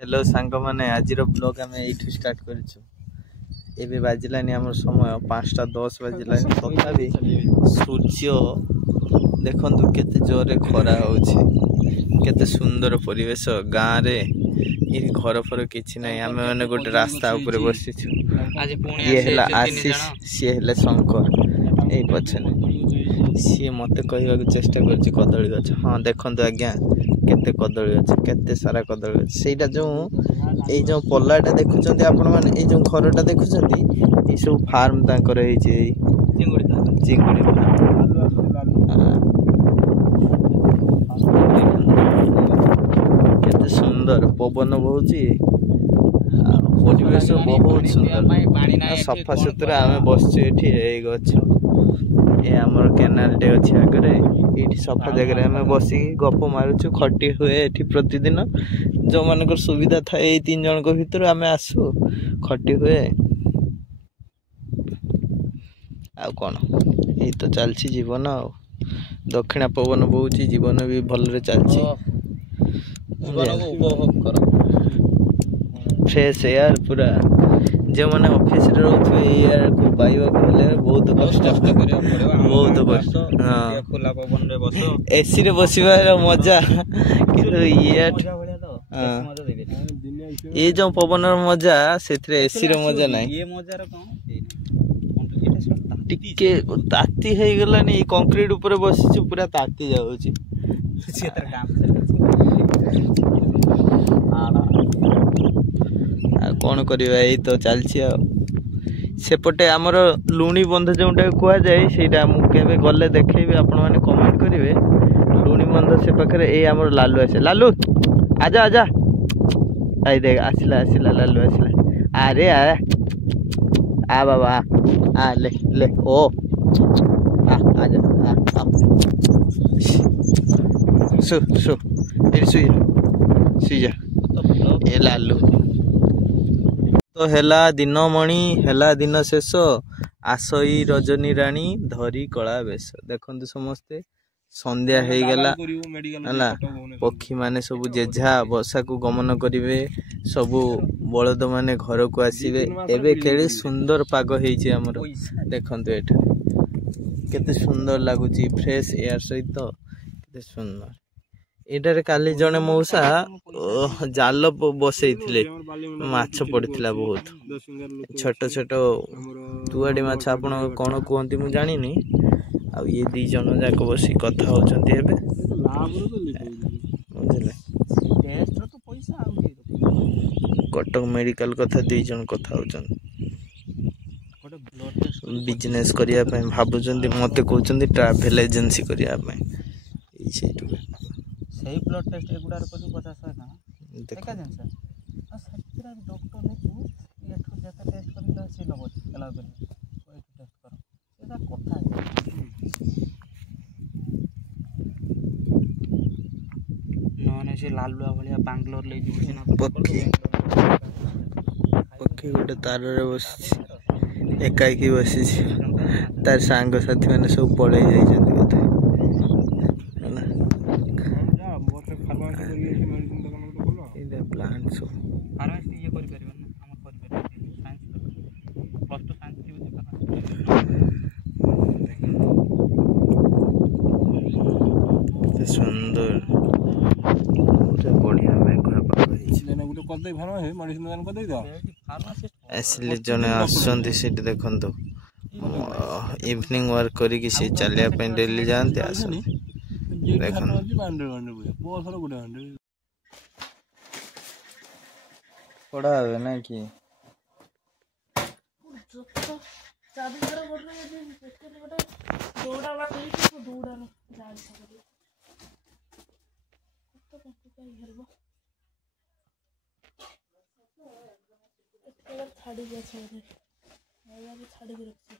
hello सांग मैंने आज ब्लॉग आम ये स्टार्ट कर बाजिलानी आम समय 5:10 बाजिला तथापि सूर्य देखु केते जोरे खरा होते सुंदर परिवेश गाँव रे ये घर फर किसी ना आम मैंने गोटे रास्ता उपर बसी ये है आशीष सी है शंकर यही पछने सी मत कह चेष्टा कर कदली गछ हाँ देखु आज्ञा केते कदली गछ केते सारा कदली गछ सेटा जो ये जो पल्लाटा देखुं आपण मैंने जो घरटा देखुं ये सब फार्म तांकर चिंगुड़ी केते सुंदर पवन बहुची परिवेश बहुत सुंदर सफा सुतरा आम बसचु ये गछ ये आमर केनाल टे अच्छे आगे ये सफा जगह आम बस गप मारुचु खटी हुए ये प्रतिदिन जो मान सुविधा था ये 3 जन भर आम आसु खटी हुए आ कौन ये तो चलती जीवन आ दक्षिणा पवन बहुची जीवन भी भल चलती फ्रेश एयर पूरा जो मैंने ऑफिस रोथे एयर को पाइबा बहुत कष्ट बहुत कष्ट हाँ एसी रे बसिबार मजा किंतु ये जो पवन मजा से एसी रे मजा नहीं टिके ताती है गलानी कंक्रीट ऊपर बसिछु पूरा ताती जाउची कौन करवा यही तो चलती सेपटे आमर लुणी बंध जोटा कहुए से गले देखेबी आपण मैंने कमेंट करेंगे लुणी बंध से पाखे ये आम लालू आसे लालू आजा आजा आई देख आसला आसला लालू आसला अरे आ बाबा आ ले ले ओ आजा सु सु सुई जा ये लालू तो हेला दिन मणि हेला दिन शेष आसई रजनी राणी धरी कला बेश देखते समस्ते संध्या हो गला पक्षी माने सब जेझा बसा को गमन करेंगे सबू बलद माने घर को आसवे एबे केड़े सुंदर पाग होइछे हमर देखंतु एठा केते सुंदर लागुची फ्रेश एयर सहित केते सुंदर एटारे काली जने मौसा जाल बसई माछ पड़ता बहुत छोट छोट तुआड़ी माछ आपण कौन कहते मुझे जानी आ ये 2 जन जाक बस कथा होचंती हेबे बुझले कटक मेडिकल कथा 2 जन कथा होचंती बिजनेस करिया पे भाबुचंती मते कहउचंती ट्रैवल एजेंसी करिया पे ई सेटु सही ब्लड टेस्ट एगुडार को 50 ना देखा जन सर आ सच्चरा डॉक्टर ने तू एठो जका टेस्ट करला से लगो एला कर कोई टेस्ट कर एदा कथा नने से लालुआ भलिया बैंगलोर ले जिउ ना पक्की पक्की गोटे तार रे बस एकाई की बसी तार सांग साथी माने सब पळै जाई जंती कथा प्लांट सब फार्मेसी ये करि परबन ना हम करि परबन साइंस प्लस 2 साइंस की वजह सुंदर पूरा बढ़िया में घर पाक हिचले ना गुटे कर दे भानो है मेडिसिन दुकान कर दे दो फार्मासिस्ट असली जने आसंती सेट देखंतो इवनिंग वर्क करी कि से चलिया पे डेली जानते आसन देखन बहुत सारा गुटे 100 पड़ा है ना कि चाबी करो बोल रहे हैं पेट बड़ा दौड़ा वाला नहीं तो दौड़ा ना जाल सकते तो का हेरबो एक छाड़ी गया छे ये भी छाड़ी के रखी